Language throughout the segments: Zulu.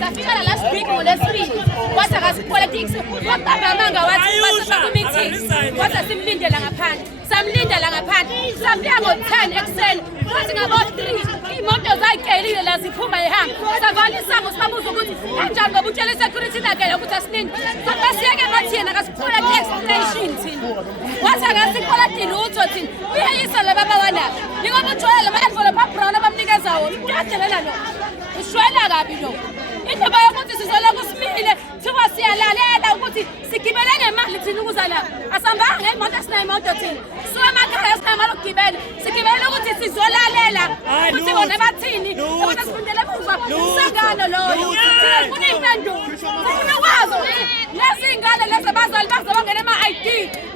Safika la last week ngolesibili. Wathi akasipolitics. Waqamba amanga wathi basa ku meeting. Wathi simlindela ngaphandle. Samlindela ngaphandle. Sambuya ngo-10 ekuseni. Wathi ngabo-3 imoto zayikelile la ziphuma ehamba. Savala isango sibabuza ukuthi kanjani ngoba utshela i-security lakhe ukuthi asilinde. Basiyeke bathi yena akasipolitics explanation thina. Wathi akasipolitics lutho thina. Uyayisa la baba wana. Ngoba ujwayele ama-envelope abrown abamnikeza wona. Uyadelela lo. Ushwela kabi lo. Indaba yokuthi sizoloko simile thiwa siyalalela ukuthi sigibele ngemali thina ukuza la. Asambanga ngemoto esinayo imoto thina. Suka emakhaya esinamali okugibela. Sigibele ukuthi sizolalela. Ukuthi bona bathini. Bona sifundele emuva. Sangano loyo. Sifuna impendulo. Sifuna ukwazi lezi ingane lezi abazali bazo bangena ama-ID.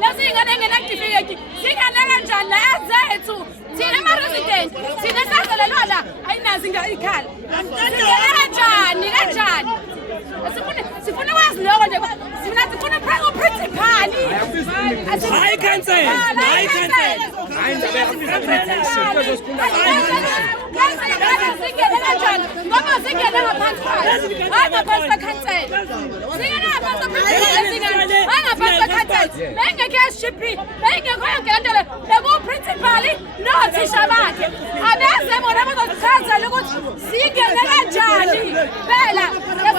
Lezi ingane engena-certificate. Zingane kanjani la ezethu. Thina ama-resident. Thina esadlulelwa la. Ayinazi ikhala. Kanjani. Sifuna wazi lokho nje. Sifuna principal. Hayi cancel. Ngoba singena ngaphansi kwayo. Ngaphansi kwa-cancel. Singena ngaphansi kwa-cancel. Bengekho eshipi. Bengekho yonke lento le. Bekuprincipal nothisha bakhe. Abeze bona bazosichazela ukuthi singene kanjani. Phela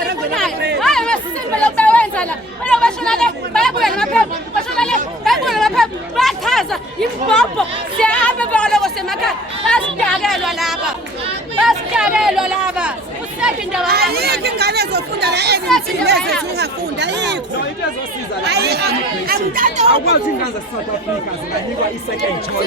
esifunayo. Hayi masisini belokubenza la. Belobashona le. Bayabuya ngamaphepha. Bashona le. Bayabuya ngamaphepha. Bachaza imbombo. Siyahambe bekoloko semakhaya. Basidakelwa laba. Usethi indaba ayikho ingane ezofunda la ezithile ezethu ungafunda ayikho. Akwazi ingane zase-South Africa zinganikwa i-second choice.